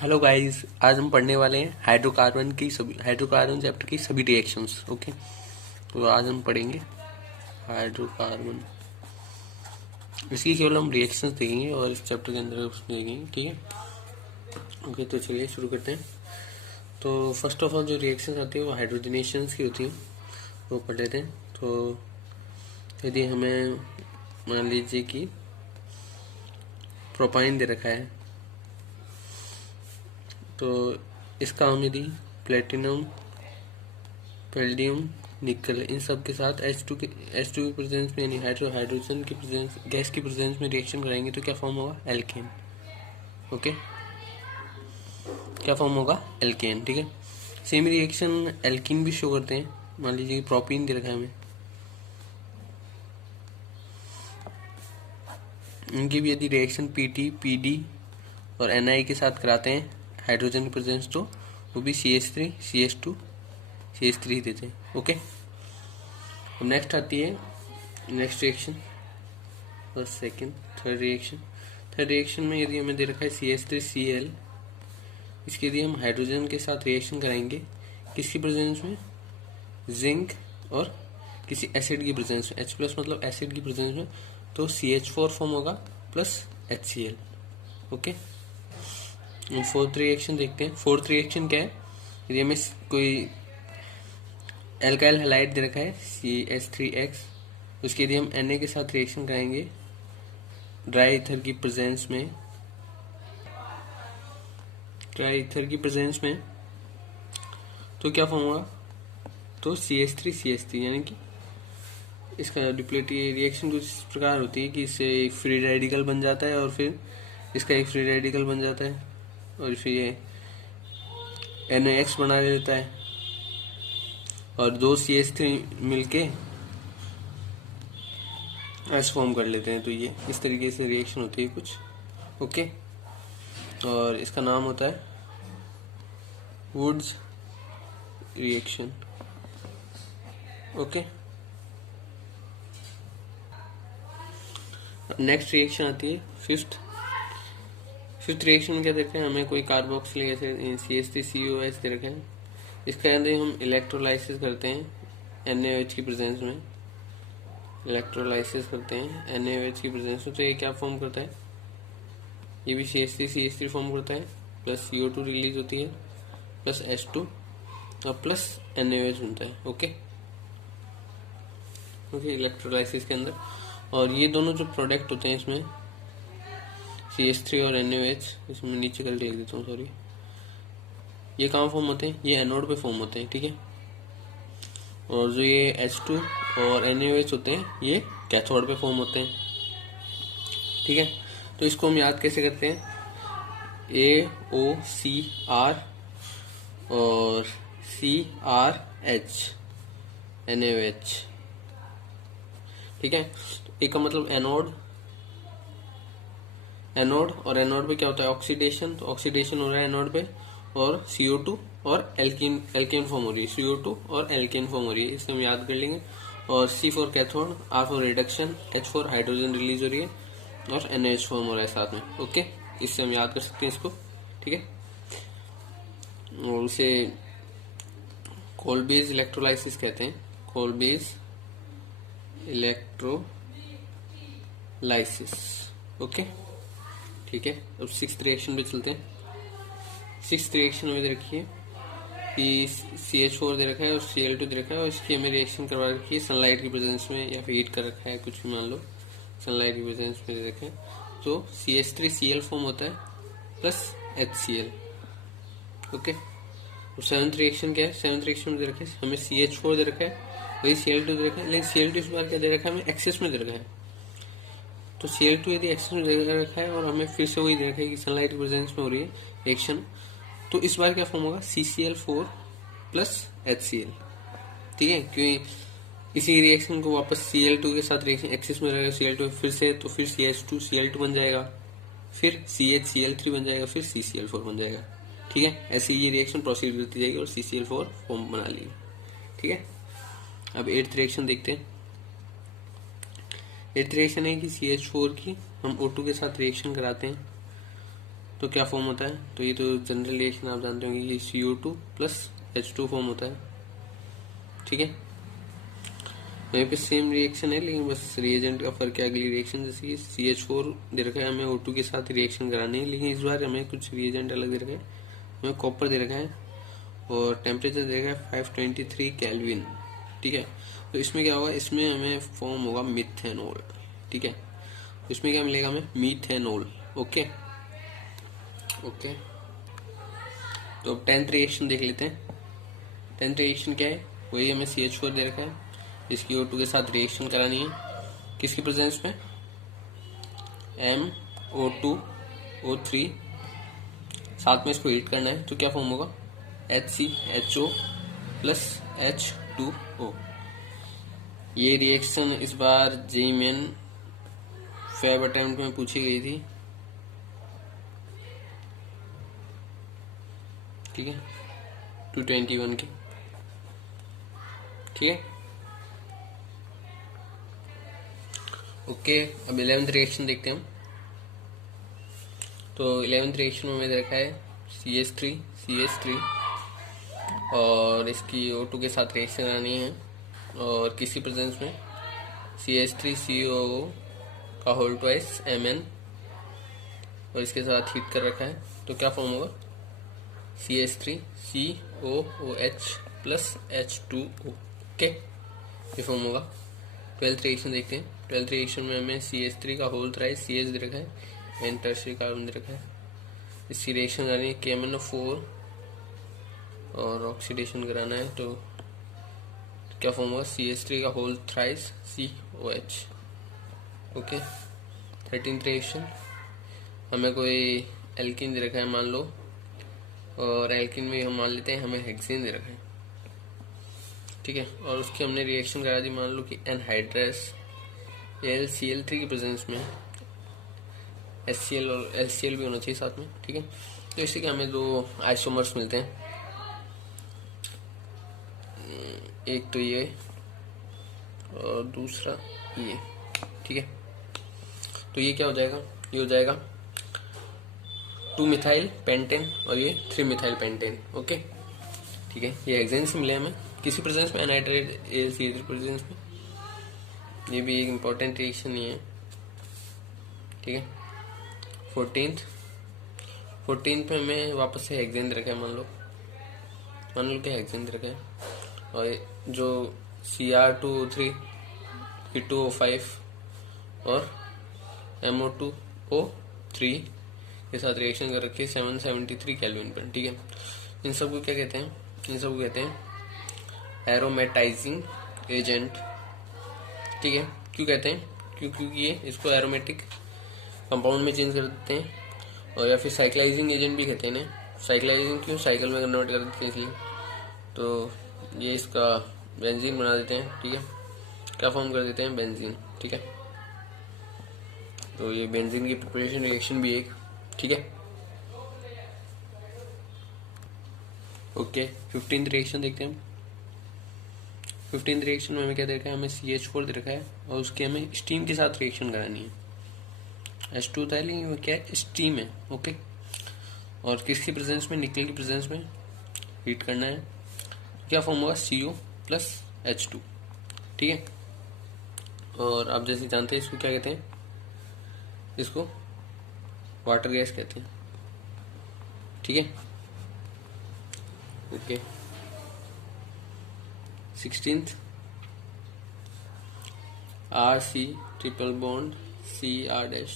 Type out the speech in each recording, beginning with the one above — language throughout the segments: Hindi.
हेलो गाइस, आज हम पढ़ने वाले हैं हाइड्रोकार्बन चैप्टर की सभी रिएक्शंस। ओके, तो आज हम पढ़ेंगे हाइड्रोकार्बन। इसकी केवल हम रिएक्शंस देखेंगे और इस चैप्टर के अंदर उसमें देखेंगे। ठीक है, ओके, तो चलिए शुरू करते हैं। तो फर्स्ट ऑफ ऑल जो रिएक्शंस आती है वो हाइड्रोजनेशंस की होती है, वो पढ़ लेते हैं। तो यदि हमें मान लीजिए कि प्रोपाइन दे रखा है, तो इसका हम यदि प्लेटिनम, पैलेडियम, निकल इन सब के साथ H2 की प्रेजेंस में यानी हाइड्रोजन की प्रेजेंस, गैस की प्रेजेंस में रिएक्शन कराएंगे तो क्या फॉर्म होगा? एल्केन। ओके, क्या फॉर्म होगा? एल्केन। ठीक है, सेम रिएक्शन एल्कीन भी शो करते हैं। मान लीजिए प्रोपीन दे रखा है हमें, इनकी भी यदि रिएक्शन Pt, Pd और Na के साथ कराते हैं हाइड्रोजन की प्रेजेंस, तो वो भी CH3, CH2, CH3 ही देते हैं। ओके, अब नेक्स्ट आती है next reaction, first second third reaction. Third reaction में यदि हमें दे रखा है CH3Cl, इसके यदि हम हाइड्रोजन के साथ रिएक्शन कराएंगे किसकी प्रेजेंस में? जिंक और किसी एसिड की प्रेजेंस में, H+ मतलब एसिड की प्रेजेंस में, तो CH4 फॉर्म होगा plus HCl। Okay, fourth reaction देखते हैं। फोर्थ रिएक्शन क्या है? यदि हमें कोई एल्काइल हैलाइड दे रखा है CH3X, उसके यदि हम Na के साथ रिएक्शन कराएंगे ड्राई ईथर की प्रेजेंस में, तो क्या फॉर्म होगा? तो CH3CH3, यानी कि इसका डिप्लेटी रिएक्शन कुछ इस प्रकार होती है कि इससे एक फ्री रेडिकल बन जाता है और फिर इसका एक फ्री रेडिकल बन जाता है और फिर ये NaX बना देता है और दो CH3 मिलके S फॉर्म कर लेते हैं। तो ये इस तरीके से रिएक्शन होती है कुछ। ओके, और इसका नाम होता है Wurtz reaction. Okay, next reaction आती है फिफ्थ रिएक्शन में क्या देखते हैं? हमें कोई कार्बोक्सिलिक एसिड CH3COH दे रखे हैं, इसका यदि हम इलेक्ट्रोलाइसिस करते हैं NaOH की प्रेजेंस में, NaOH की प्रेजेंस में, तो ये क्या फॉर्म करता है? ये भी CH3CH3 फॉर्म करता है, प्लस CO2 रिलीज होती है, प्लस H2 और प्लस NaOH बनता है। ओके, इलेक्ट्रोलाइसिस के अंदर। और ये दोनों जो प्रोडक्ट होते हैं इसमें CH3 और NaOH, इसमें नीचे कर लिख देता हूँ, सॉरी, ये कहाँ फॉर्म होते हैं? ये एनोड पे फॉर्म होते हैं। ठीक है, और जो ये H2 और NaOH होते हैं ये कैथोड पे फॉर्म होते हैं। ठीक है, तो इसको हम याद कैसे करते हैं? AOCR और CRH NaOH। ठीक है, एक का मतलब एनोड और एनोड पे क्या होता है? ऑक्सीडेशन। तो ऑक्सीडेशन हो रहा है एनोड पे और CO2 और एल्केन फॉर्म हो रही है, CO2 और एल्केन फॉर्म हो रही है, इसे हम याद कर लेंगे। और C for cathode, R for reduction, H for hydrogen release हो रही है और NaH फॉर्म हो रहा है साथ में। ओके, इससे हम याद कर सकते हैं इसको। ठीक है, और उसे कोलबेज इलेक्ट्रोलाइसिस कहते हैं, कोलबेज इलेक्ट्रोलाइसिस। ओके, ठीक है, अब सिक्स्थ रिएक्शन पे चलते हैं। सिक्स्थ रिएक्शन में दे रखी है कि CH4 दे रखा है और Cl2 दे रखा है और इसकी हमें रिएक्शन करवा रखी है सनलाइट की प्रेजेंस में, या फिर हीट कर रखा है, कुछ भी मान लो, सनलाइट की प्रेजेंस में दे रखे हैं। तो CH3Cl फॉर्म होता है प्लस HCl। ओके, और सेवंथ रिएक्शन क्या है? सेवंथ रिएक्शन में दे रखा है हमें CH4 दे रखा है, वही Cl2 दे रखा है, लेकिन Cl2 इस बार क्या दे रखा है? हमें एक्सेस में दे रखा है। तो Cl2 यदि एक्सेस में दे रखा है और हमें फिर से वही दे रखा है कि सनलाइट की प्रेजेंस में हो रही है रिएक्शन, तो इस बार क्या फॉर्म होगा? CCl4 plus HCl। ठीक है, क्योंकि इसी रिएक्शन को वापस Cl2 के साथ रिएक्शन एक्सेस में रहेगा Cl2 फिर से, तो फिर CH2Cl2 बन जाएगा, फिर CHCl3 बन जाएगा, फिर CCl4 बन जाएगा। ठीक है, ऐसे ये रिएक्शन प्रोसीड करती जाएगी और CCl4 फॉर्म बना लेगी। ठीक है, अब एट्थ रिएक्शन देखते हैं। एट्थ रिएक्शन है कि CH4 की हम O2 के साथ रिएक्शन कराते हैं तो क्या फॉर्म होता है, तो ये तो जनरल रिएक्शन आप जानते होंगे, ये CO2 प्लस H2 फॉर्म होता है। ठीक है, यहाँ पे सेम रिएक्शन है, लेकिन बस रिएजेंट का फर्क है। अगली रिएक्शन जैसे कि CH4 दे रखा है, हमें O2 के साथ रिएक्शन करानी है, लेकिन इस बार हमें कुछ रिएजेंट अलग दे रखा है। हमें कॉपर दे रखा है और टेम्परेचर दे रखा है 523 केल्विन। ठीक है, तो इसमें क्या होगा, इसमें हमें फॉर्म होगा मिथेनॉल। ठीक है, तो इसमें क्या मिलेगा हमें, मीथेनॉल। ओके ओके, तो अब 10th रिएक्शन देख लेते हैं। 10th रिएक्शन क्या है, वही हमें CH4 दे रखा है, इसकी O2 के साथ रिएक्शन करानी है, किसकी प्रेजेंस में, MO2O3, साथ में इसको हीट करना है, तो क्या फॉर्म होगा, HCHO प्लस H2O। ये रिएक्शन इस बार जेईई मेन फैब अटेम्प्ट में पूछी गई थी। ठीक है, 221 की। ठीक है, ओके, अब 11th रिएक्शन देखते हैं हम। तो 11th रिएक्शन में मैंने देखा है CH3 और इसकी O2 के साथ रिएक्शन आनी है, और किसी प्रेजेंस में CH3COO का होल ट्वाइस Mn, और इसके साथ हीट कर रखा है, तो क्या फॉर्म होगा, CH3COOH प्लस H2O। ओके, ये फॉर्म होगा। 12th रिएक्शन देखते हैं। 12th रिएक्शन में हमें CH3 का होल थ्राइस CH दे रखा है, एन टर्शियरी कार्बन दे रखा है, इसकी रिएक्शन करानी है KMnO4 और ऑक्सीडेशन कराना है, तो क्या फॉर्म होगा, CH3 का whole thrice COH। Okay, 13th reaction, हमें कोई एल्किन दे रखा है मान लो, और एल्किन में हम मान लेते हैं हमें हेक्सेन दे रखा है। ठीक है, और उसकी हमने रिएक्शन करा दी, मान लो कि एनहाइड्रस AlCl3 की प्रेजेंस में, HCl और LCl भी होना चाहिए साथ में। ठीक है, तो इससे क्या हमें दो आइसोमर्स मिलते हैं, एक तो ये और दूसरा ये। ठीक है, तो ये क्या हो जाएगा, ये हो जाएगा 2-मिथाइल पेंटेन और ये 3-मिथाइल पेंटेन। ओके, ठीक है, ये हेक्सेन से मिले हमें, किसी प्रेजेंस में, एनहाइड्रेट AlCl3 प्रेजेंस में। ये भी एक इम्पोर्टेंट रिएक्शन नहीं है। ठीक है, 14th पे हमें वापस से हेक्सेन दे रखा है, मान लो क्या हेक्सेन दे रखा है, और जो Cr2O3 P2O5 और MO2O3 के साथ रिएक्शन कर रखी है 773 केल्विन पर। ठीक है, इन सब को क्या कहते हैं, इन सब को कहते हैं एरोमेटाइजिंग एजेंट। ठीक है, क्यों कहते हैं, क्योंकि ये इसको एरोमेटिक कंपाउंड में चेंज कर देते हैं, और या फिर साइक्लाइजिंग एजेंट भी कहते हैं इन्हें। साइक्लाइजिंग क्यों, साइकिल में कन्वर्ट कर देते हैं इसलिए, तो ये इसका बेंजीन बना देते हैं। ठीक है, क्या फॉर्म कर देते हैं, बेंजीन। ठीक है, तो ये बेंजीन की प्रिपरेशन रिएक्शन भी एक। ठीक है, ओके, 15th रिएक्शन देखते हैं। 15th रिएक्शन में हमें क्या दे रखा है, हमें CH4 दे रखा है, और उसके हमें स्टीम के साथ रिएक्शन करानी है। H2 था, लेकिन वो क्या है, स्टीम है। ओके, और किसकी प्रेजेंस में, निकल की प्रेजेंस में हीट करना है, क्या फॉर्म होगा, CO प्लस H2। ठीक है, और आप जैसे जानते हैं इसको क्या कहते हैं, इसको वाटर गैस कहते हैं। ठीक है, okay, 16th RC triple bond CR',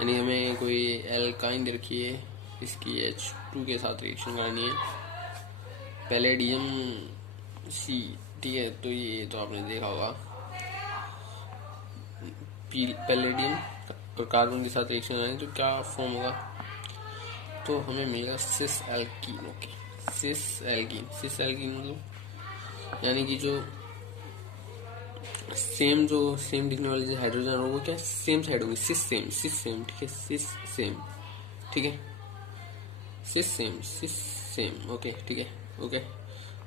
यानी हमें कोई एल्काइन दे रखी है, इसकी H2 के साथ रिएक्शन करनी है, पैलेडियम C। ठीक है, तो ये तो आपने देखा होगा, पैलेडियम और कार्बन के साथ रिएक्शन करानी है, तो क्या फॉर्म होगा, तो हमें मिलेगा cis alkene. Okay, cis alkene मतलब यानी कि जो सेम दिखने वाले जो हाइड्रोजन होंगे वो क्या सेम साइड होंगे, सिस सेम। ठीक है, सिस सेम। ठीक है, सिस सेम। ओके, ठीक है, ओके,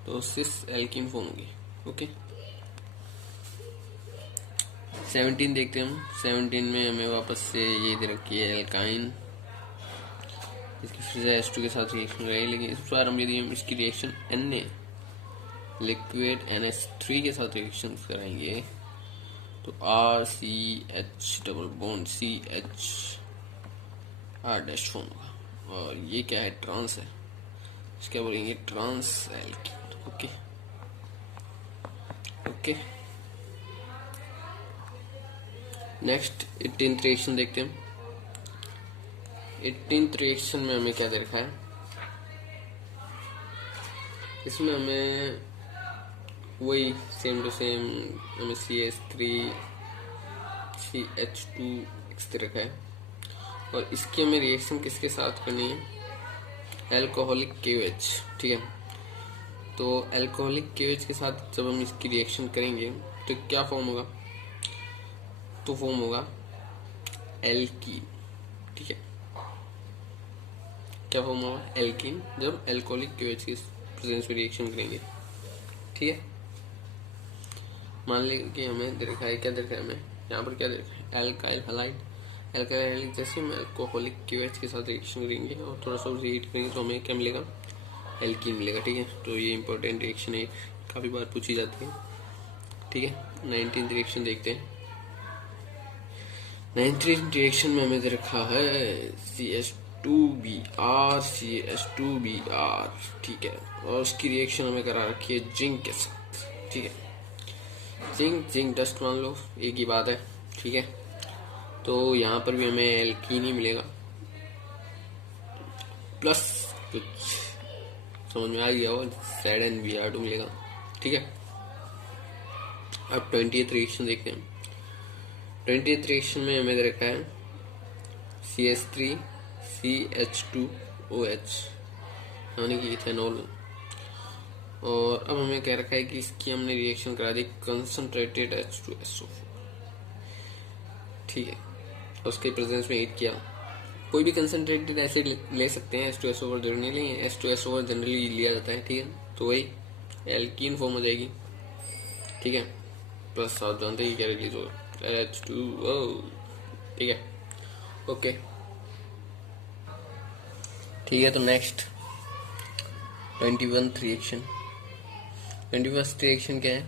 तो सिस एल्कीन फॉर्म होगी। ओके, 17 देखते हैं हम। 17 में हमें वापस से ये दे रखी है एल्काइन, इसकी फिर से H2 के साथ रिएक्शन रहेगी, लेकिन इस बार हम यदि हम इसकी रिएक्शन Na लिक्विड NH3 के साथ रिएक्शन कराएंगे तो RCH double bond CH R dash form होगा, और ये क्या है, ट्रांस है, इसके बोलेंगे trans alkene. Okay okay, next 18th reaction देखते हैं। 18th रिएक्शन में हमें क्या दे रखा है, इसमें हमें वही सेम टू सेम हमें CH3 CH2X दे रखा है, और इसकी हमें रिएक्शन किसके साथ करनी है, एल्कोहलिक KOH। ठीक है, तो एल्कोहलिक KOH के साथ जब हम इसकी रिएक्शन करेंगे तो क्या फॉर्म होगा, तो फॉर्म होगा एल्कीन। ठीक है, क्या फॉर्म होगा, एल्कीन, जब एल्कोहलिक KOH की प्रेजेंस में रिएक्शन करेंगे। ठीक है, मान लीजिए कि हमें दे रखा है, क्या दे रखा है हमें यहाँ पर, क्या दे रखा है, एल्काइल हैलाइड। एल्काइल हैलाइड जैसे हम एल्कोहलिक KOH के साथ रिएक्शन करेंगे और थोड़ा सा रीहीट करेंगे तो हमें क्या मिलेगा, एल्कीन मिलेगा। ठीक है, तो ये इंपॉर्टेंट रिएक्शन है, काफ़ी बार पूछी जाती है। ठीक है, 19th रिएक्शन देखते हैं। 19th रिएक्शन में हमें दे रखा है CH2Br CH2Br। ठीक है, और उसकी रिएक्शन हमें करा रखी है जिंक के साथ। ठीक है, जिंक डस्ट मान लो, एक ही बात है। ठीक है, तो यहाँ पर भी हमें एल्कीन ही मिलेगा, प्लस कुछ समझ में आ गया हो, ZnBr2 मिलेगा। ठीक है, अब 20th रिएक्शन देखते हैं। 20th रिएक्शन में हमें दे रखा है CH3 CH2OH यानी कि इथेनॉल, और अब हमें कह रखा है कि इसकी हमने रिएक्शन करा दी कंसंट्रेटेड H2SO4। ठीक है, उसके प्रेजेंस में हीट किया, कोई भी कंसंट्रेटेड एसिड ले सकते हैं, H2SO4 जरूरी नहीं, लेकिन H2SO4 जनरली लिया जाता है। ठीक है, तो वही एल्कीन फॉर्म हो जाएगी। ठीक है, प्लस आप जानते हैं क्या रिलीज हो, H2O। ठीक है, ओके ठीक है, तो next 21th reaction. 21st reaction क्या है,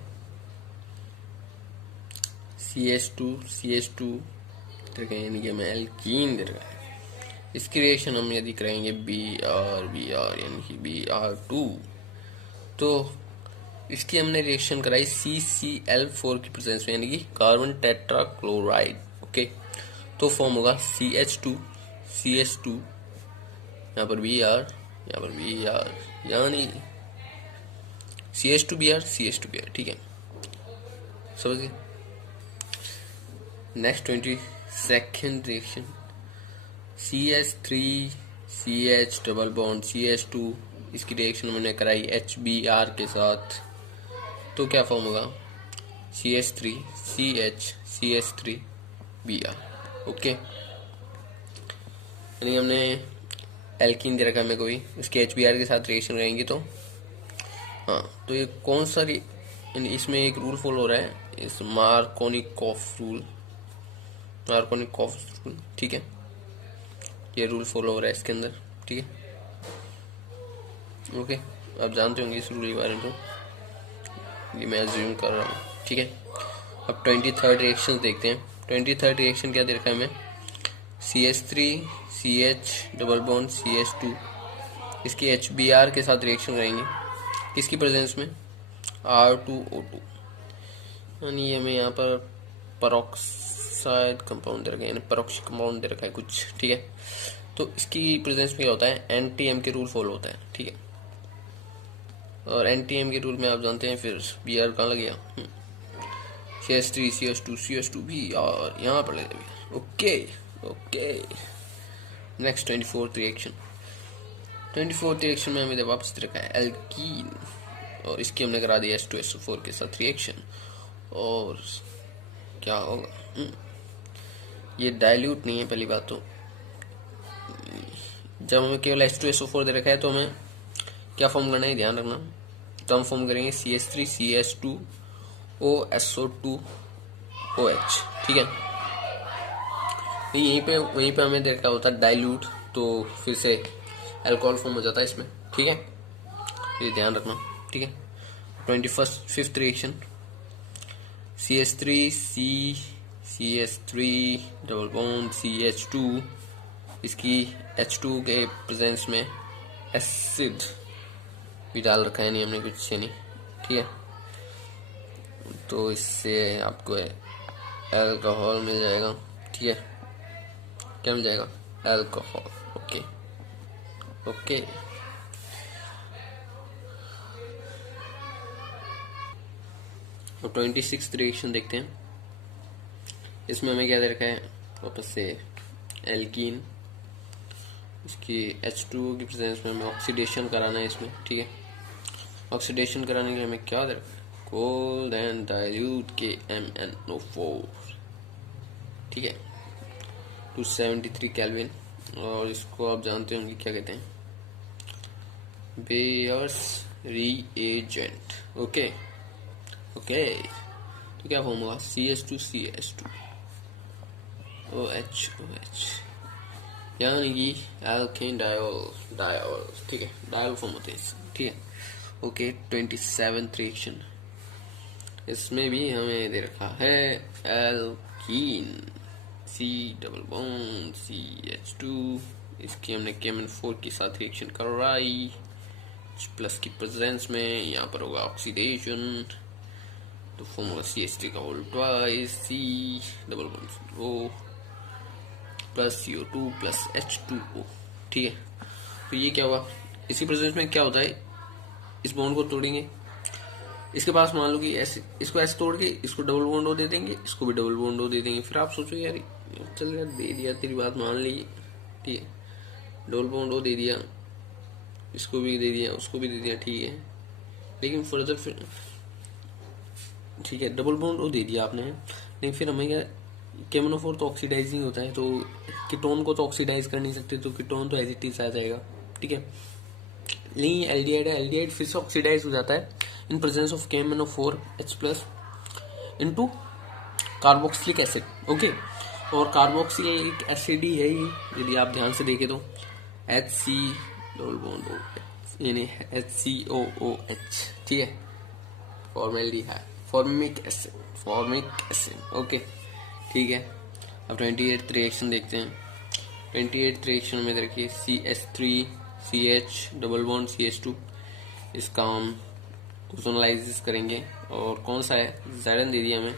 CH2 यानी कि हमें एल्कीन दे रहा है, इसकी रिएक्शन हम यदि कराएंगे Br यानी कि Br2, तो इसकी हमने रिएक्शन कराई CCl4 की प्रेजेंस में यानी कि कार्बन टेट्राक्लोराइड। ओके, तो फॉर्म होगा CH2 यहाँ पर Br यानी CH2Br। ठीक है, समझिए। Next 22nd reaction, CH3 CH double bond CH2, इसकी रिएक्शन मैंने कराई HBr के साथ, तो क्या फॉर्म होगा, CH3 CH3Br। ओके, यानी हमने एल्कीन दे रखा है हमें कोई, उसके HBr के साथ रिएक्शन करेंगे तो हाँ, तो ये कौन सा इसमें एक रूल फॉलो हो रहा है, इस मार्कोनिकॉफ रूल। ठीक है, ये रूल फॉलो हो रहा है इसके अंदर। ठीक है, ओके, आप जानते होंगे इस रूल के बारे में, तो ये मैं अज्यूम कर रहा हूँ। ठीक है, अब 23rd रिएक्शन देखते हैं। 23rd रिएक्शन क्या दे रखा है हमें, CH3 CH double bond CH2, इसकी HBr के साथ रिएक्शन करेंगे, किसकी प्रेजेंस में, R2O2, यानी हमें यहाँ पर पेरोक्साइड कंपाउंड दे रखा है, यानी पेरोक्सी कंपाउंड दे रखा है कुछ। ठीक है, तो इसकी प्रेजेंस में क्या होता है, NTM के रूल फॉलो होता है। ठीक है, और NTM के रूल में आप जानते हैं फिर Br कहाँ लग गया, CH3 CH2Br यहाँ पर लग गया। Okay, next 24th reaction. 24th reaction में हमें वापस रखा है एल्कीन, और इसकी हमने करा दी H2SO4 के साथ रिएक्शन, और क्या होगा, ये डाइल्यूट नहीं है पहली बात तो। जब हमें केवल H2SO4 दे रखा है तो हमें क्या फॉर्म करना है, ध्यान रखना, तो हम फॉर्म करेंगे CH3 CH2OSO2OH। ठीक है, तो वहीं पे हमें देखा होता है डाइल्यूट, तो फिर से अल्कोहल फॉर्म हो जाता है इसमें, ठीक है, ये ध्यान रखना, ठीक है। 5th reaction CH3 CH3 double bond CH2, इसकी H2 के प्रेजेंस में एसिड भी डाल रखा है, नहीं हमने कुछ नहीं, ठीक है। तो इससे आपको अल्कोहल मिल जाएगा, ठीक है, क्या मिल जाएगा, अल्कोहल, ओके ओके। और 26th रिएक्शन देखते हैं, इसमें हमें क्या दे रखा है, वापस से एल्कीन, इसकी H2 की प्रेजेंस में हमें ऑक्सीडेशन कराना है इसमें, ठीक है। ऑक्सीडेशन कराने के लिए हमें क्या दे रखा है, कोल्ड एंड डाइल्यूट KMnO4, ठीक है, 273 केल्विन। और इसको आप जानते होंगे क्या कहते हैं, बेयर्स रीएजेंट, ओके ओके। तो क्या फॉर्म होगा, CH2 OH, यानी कि एल्केन डायोल, ठीक है, डायोल फॉर्म होते हैं, ठीक है, ओके। 27th रिएक्शन, इसमें भी हमें दे रखा है alkene C double bond CH2, इसकी हमने KMnO4 के साथ रिएक्शन करवाई, प्लस की प्रेजेंस में यहाँ पर होगा ऑक्सीडेशन, तो फॉर्म होगा CH3 का whole twice C double bond O plus CO2 plus H2O, ठीक है। तो ये क्या हुआ, इसी प्रेजेंस में क्या होता है, इस बॉन्ड को तोड़ेंगे, इसके पास मान लो कि ऐसे, इसको ऐसे तोड़ के इसको डबल बॉन्ड O दे देंगे, इसको भी डबल बॉन्ड O दे देंगे। फिर आप सोचो यार चल यार दे दिया, तेरी बात मान ली, ठीक है, डबल बॉन्ड O दे दिया, इसको भी दे दिया, उसको भी दे दिया, ठीक है, लेकिन फर्दर फिर ठीक है डबल बॉन्ड O दे दिया आपने, लेकिन फिर हमें क्या, KMnO4 तो ऑक्सीडाइजिंग होता है, तो कीटोन को तो ऑक्सीडाइज कर नहीं सकते, तो कीटोन तो एज इट इज आ जाएगा, ठीक है। लेकिन एल्डिहाइड है, एल्डिहाइड फिर से ऑक्सीडाइज हो जाता है in presence of KMnO4 H+ into carboxylic acid, okay. और कार्बोक्सिलिक एसिड ही है ये, यदि आप ध्यान से देखें तो HC डबल बॉन्ड O यानी HCOOH, ठीक है, फॉर्मेल्डिहाइड, फॉर्मिक एसिड, ओके, ठीक है। अब 28th रिएक्शन देखते हैं। 28th रिएक्शन में देखिए CH3 CH double bond CH2, इसका हम ओजोनलाइसिस करेंगे, और कौन सा है, Zn दे दिया हमें,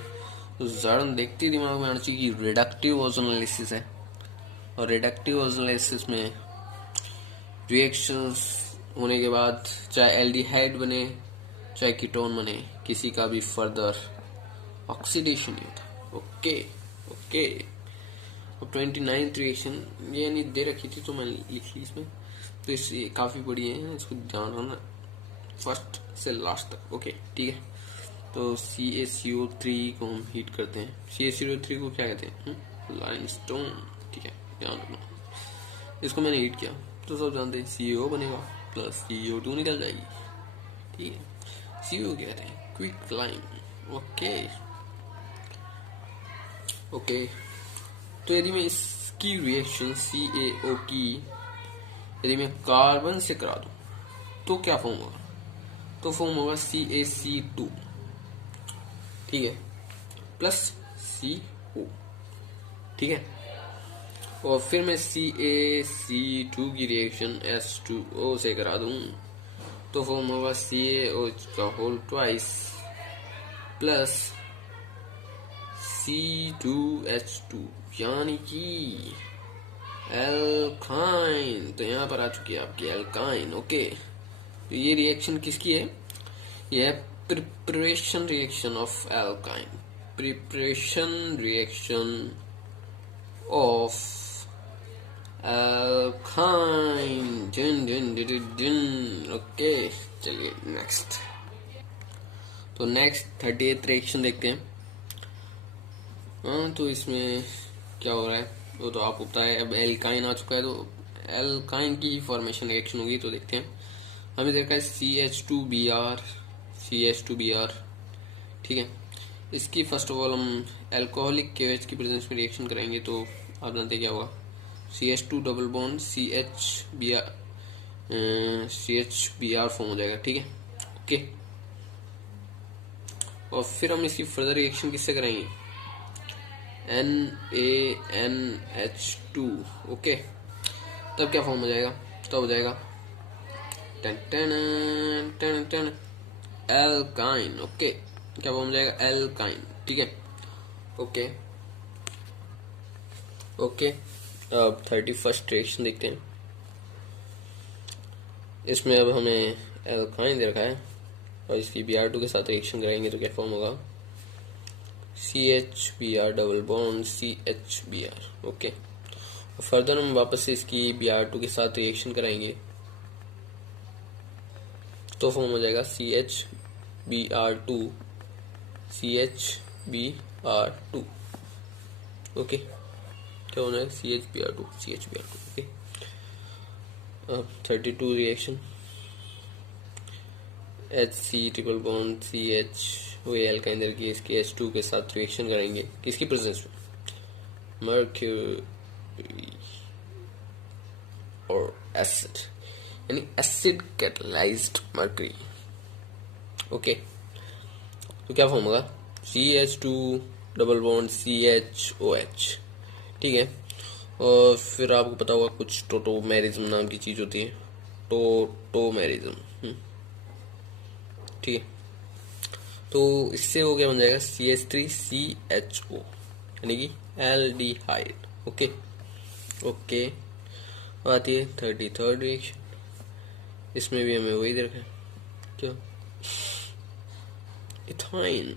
तो Zn देखते ही दिमाग में आना चाहिए कि रिडक्टिव ओजोनलाइसिस है, और रिडक्टिव ओजोनलाइसिस में रिएक्शंस होने के बाद चाहे एल्डिहाइड बने चाहे कीटोन बने, किसी का भी फर्दर ऑक्सीडेशन नहीं होता, ओके ओके। अब 29th रिएक्शन, ये नहीं दे रखी थी तो मैं लिख ली इसमें, तो इससे काफ़ी बड़ी है, इसको ध्यान रखना फर्स्ट से लास्ट तक, ओके, ठीक है। तो CaCO3 को हम हीट करते हैं, CaCO3 को क्या कहते हैं, लाइमस्टोन, ठीक है, ध्यान रखना। इसको मैंने हीट किया तो सब जानते हैं CO बनेगा प्लस CO2 निकल जाएगी, ठीक है। CO कहते हैं क्विक लाइम, ओके ओके। तो यदि मैं इसकी रिएक्शन CaO की यदि मैं कार्बन से करा दूं तो क्या फॉर्म होगा, तो फॉर्म होगा CaC2, ठीक है, प्लस CO, ठीक है। और फिर मैं CaC2 की रिएक्शन H2O से करा दूं तो फॉर्म होगा CaO का होल ट्वाइस प्लस C2H2, यानी कि एल्काइन। तो यहाँ पर आ चुकी है आपकी एल्काइन, ओके। तो ये रिएक्शन किसकी है, ये है preparation reaction of alkyne, preparation reaction of alkyne, जिन जिन जिन, ओके। चलिए नेक्स्ट, तो नेक्स्ट 38th रिएक्शन देखते हैं। हाँ, तो इसमें क्या हो रहा है वो तो आपको पता है, अब एल्काइन आ चुका है तो एल्काइन की फॉर्मेशन रिएक्शन होगी, तो देखते हैं। हमें देखा है CH2Br, ठीक है। इसकी फर्स्ट ऑफ ऑल हम एल्कोहलिक KOH की प्रेजेंस में रिएक्शन करेंगे, तो आप जानते क्या होगा, CH2 double bond CH CHBr form हो जाएगा। ठीक है, ओके। और फिर हम इसकी फर्दर रिएक्शन किससे कराएंगे, NaNH2, ओके। तब क्या फॉर्म हो जाएगा, तब हो जाएगा टन टन टन टन एल्काइन, ओके। क्या फॉर्म हो जाएगा, एल्काइन। ठीक है, ओके ओके। अब 31st रिएक्शन देखते हैं। इसमें अब हमें एल्काइन दे रखा है और इसकी Br2 के साथ रिएक्शन कराएंगे तो क्या फॉर्म होगा, CHBr double bond CHBr, okay. Further हम वापस से इसकी Br2 के साथ रिएक्शन कराएंगे तो फॉर्म हो जाएगा CHBr2 CHBr2, ओके। क्या होना है, CHBr2 ओके। अब 32 reaction, HC triple bond CH, वही एल्काइन दर की इसके H2 के साथ रिएक्शन करेंगे किसकी प्रेजेंस में, मर्क्यूरी और एसिड, यानी एसिड कैटलाइज्ड मर्क्यूरी, ओके। तो क्या फॉर्म होगा, CH2 डबल बॉन्ड CHOH, ठीक है। और फिर आपको पता होगा कुछ टोटोमेरिज्म नाम की चीज होती है, टोटोमेरिज्म, ठीक है। तो इससे हो गया, बन जाएगा CH3CHO, यानी कि एल्डिहाइड, ओके ओके। आती है 33rd रिएक्शन, इसमें भी हमें वही देखा है, क्या, इथाइन।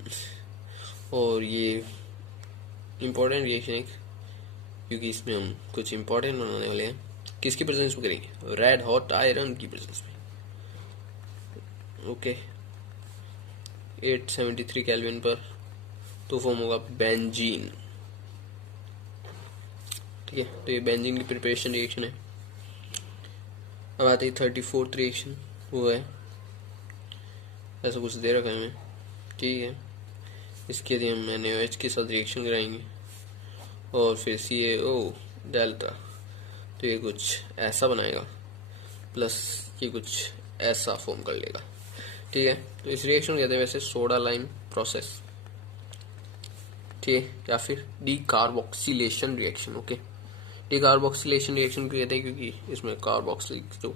और ये इम्पोर्टेंट रिएक्शन है क्योंकि इसमें हम कुछ इम्पोर्टेंट बनाने वाले हैं। किसकी प्रेजेंस में करेंगे, रेड हॉट आयरन की प्रेजेंस में, ओके। 873 केल्विन पर तो फॉर्म होगा बेंजीन, ठीक है। तो ये बेंजीन की प्रिपरेशन रिएक्शन है। अब आती है 34th रिएक्शन, वो है ऐसा कुछ दे रखा है हमें, ठीक है। इसके लिए हम NaOH के साथ रिएक्शन कराएंगे और फिर CaO डेल्टा, तो ये कुछ ऐसा बनाएगा, प्लस ये कुछ ऐसा फॉर्म कर लेगा, ठीक है। तो इस रिएक्शन को कहते हैं वैसे सोडा लाइम प्रोसेस, ठीक है, या फिर decarboxylation reaction, okay. Decarboxylation reaction क्यों कहते हैं, क्योंकि इसमें कार्बोक्सिलिक जो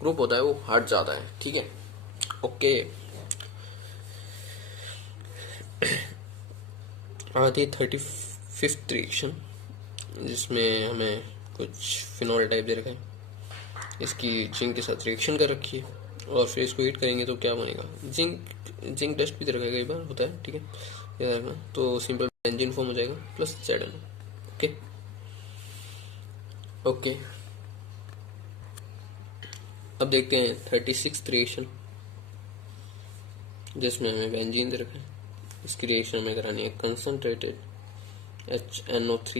ग्रुप होता है वो हट जाता है, ठीक है, ओके। आती है 35th रिएक्शन, जिसमें हमें कुछ फिनॉल टाइप दे रखा है, इसकी जिंक के साथ रिएक्शन कर रखी है और फिर इसको हीट करेंगे तो क्या बनेगा, जिंक डस्ट भी दे रखा है, कई बार होता है, ठीक है, याद रखना। तो सिंपल बेंजीन फॉर्म हो जाएगा प्लस ZN, ओके ओके। अब देखते हैं 36th रिएक्शन, जिसमें हमें बेंजीन दे रखा है, इसकी रिएक्शन हमें करानी है concentrated HNO3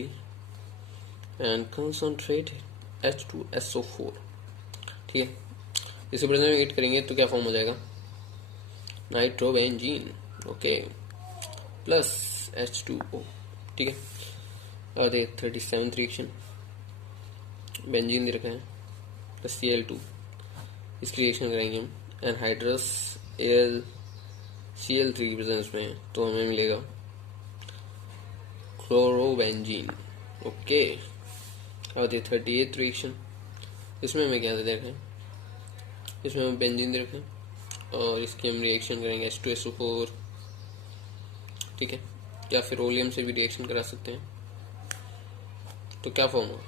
and concentrated H2SO4, ठीक है। इसे प्रेजेंट में हीट करेंगे तो क्या फॉर्म हो जाएगा, नाइट्रोबेंजीन, ओके, प्लस H2O, ठीक है। और 37th रिएक्शन, बेंजीन दे रखा है प्लस Cl2, इसकी रिएक्शन करेंगे हम एनहाइड्रस Cl3 की प्रेजेंस में, तो हमें मिलेगा क्लोरोबेंजीन, ओके। और 38th रिएक्शन, इसमें हमें क्या दे रखा है, इसमें हम बेंजीन दे रखे हैं और इसकी हम रिएक्शन करेंगे H2SO4, ठीक है। या फिर ओलियम से भी रिएक्शन करा सकते हैं, तो क्या फॉर्म होगा,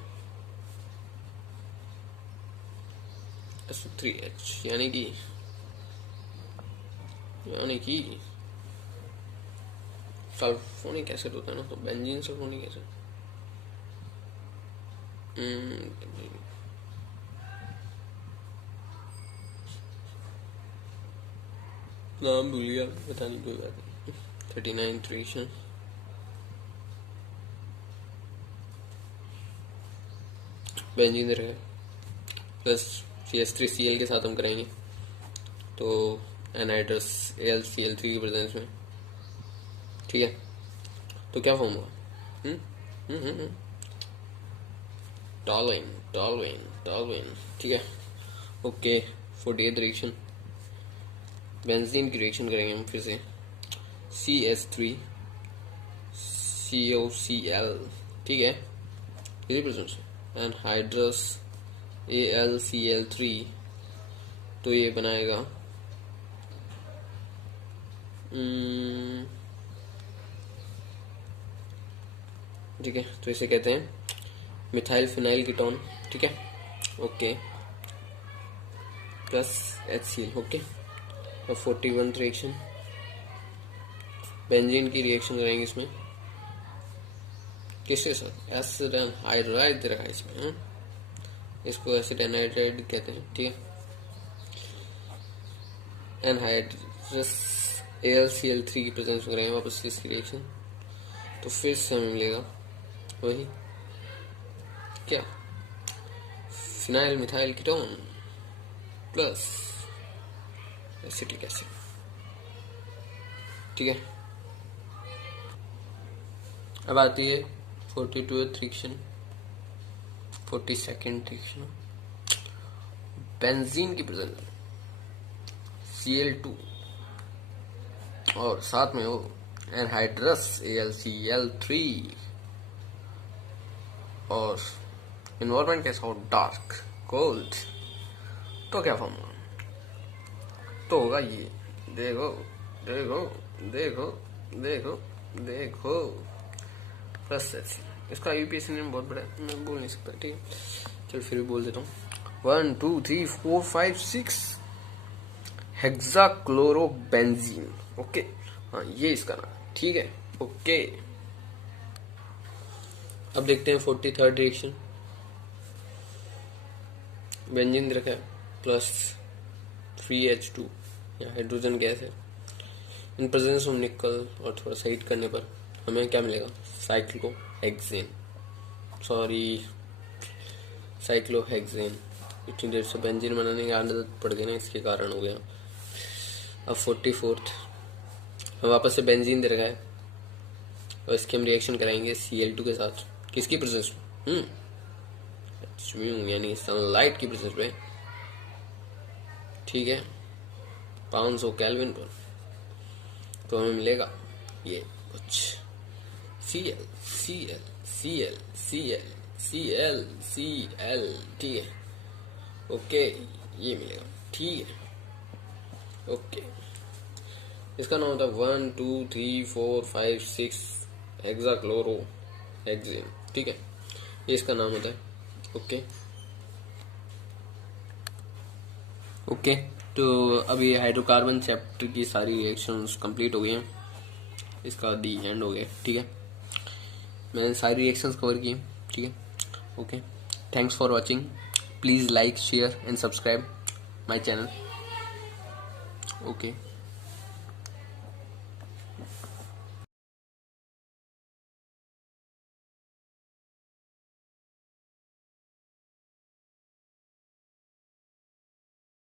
SO3H, यानी कि सल्फोनिक एसिड होता है ना, तो बेंजीन सल्फोनिक एसिड, नाम भूल गया, पता नहीं, कोई बात नहीं। 39th रिएक्शन, बेंजीन दे रहे हैं प्लस CH3Cl के साथ हम करेंगे तो एनहाइड्रस AlCl3 की प्रेजेंस में, ठीक है। तो क्या फॉर्म हुआ, टॉलुइन, ठीक है। ओके 48 रिएक्शन, बेंजीन की रिएक्शन करेंगे हम फिर से, CH3 COCl, ठीक है, कितनी प्रेजेंस, एनहाइड्रस AlCl3, तो ये बनाएगा ठीक है, तो इसे कहते हैं मिथाइल फिनाइल कीटोन, ठीक है, ओके, प्लस HCl, ओके। और 41 रिएक्शन, बेंजीन की रिएक्शन करेंगे इसमें, किसके साथ, एसिड एनहाइड्राइड दे रखा है इसमें, इसको एसिड एनहाइड्राइड कहते हैं, ठीक है, एनहाइड्रस AlCl3 की प्रेजेंस में करेंगे वापस इसकी रिएक्शन, तो फिर से हमें मिलेगा वही क्या, phenyl methyl ketone plus acetic acid, ठीक है। अब आती है 42 रिएक्शन, 42nd रिएक्शन, बेंजीन की प्रेजेंस Cl2 और साथ में वो एनहाइड्रस AlCl3 और इन्वायरमेंट कैसा हो, डार्क कोल्ड, तो क्या फॉर्म तो होगा ये, देखो देखो देखो देखो देखो, प्लस एच, इसका यूपीएससी नेम बहुत बड़ा है, मैं बोल नहीं सकता, ठीक है, चल फिर भी बोल देता हूँ, 1 2 3 4 5 6 हेक्साक्लोरोबेंजीन, ओके, हाँ ये इसका नाम, ठीक है, ओके। अब देखते हैं 43rd रिएक्शन, बेंजीन रखा है प्लस 3H2, हाइड्रोजन गैस है, इन प्रेजेंस ऑफ निकल और थोड़ा सा हीट करने पर हमें क्या मिलेगा, साइक्लोहेक्सेन, साइक्लोहेक्सेन, इतनी देर से बेंजीन बनाने की आदत पड़ गई ना, इसके कारण हो गया। अब 44th, हम वापस से बेंजीन दे रखा है और इसके हम रिएक्शन कराएंगे Cl2 के साथ, किसकी प्रेजेंस में, यानी सनलाइट की प्रेजेंस में, ठीक है, 500 केल्विन पर, तो हमें मिलेगा ये कुछ Cl Cl Cl Cl Cl Cl, ठीक है, ओके, ये मिलेगा, ठीक है, ओके। इसका नाम होता है 1 2 3 4 5 6 हेक्साक्लोरोहेक्सेन, ठीक है, ये इसका नाम होता है, ओके ओके। तो अभी हाइड्रोकार्बन चैप्टर की सारी रिएक्शंस कंप्लीट हो गई हैं, इसका दी एंड हो गया, ठीक है, मैंने सारी रिएक्शंस कवर की, ठीक है, okay, thanks for watching, please like share and subscribe my channel, okay.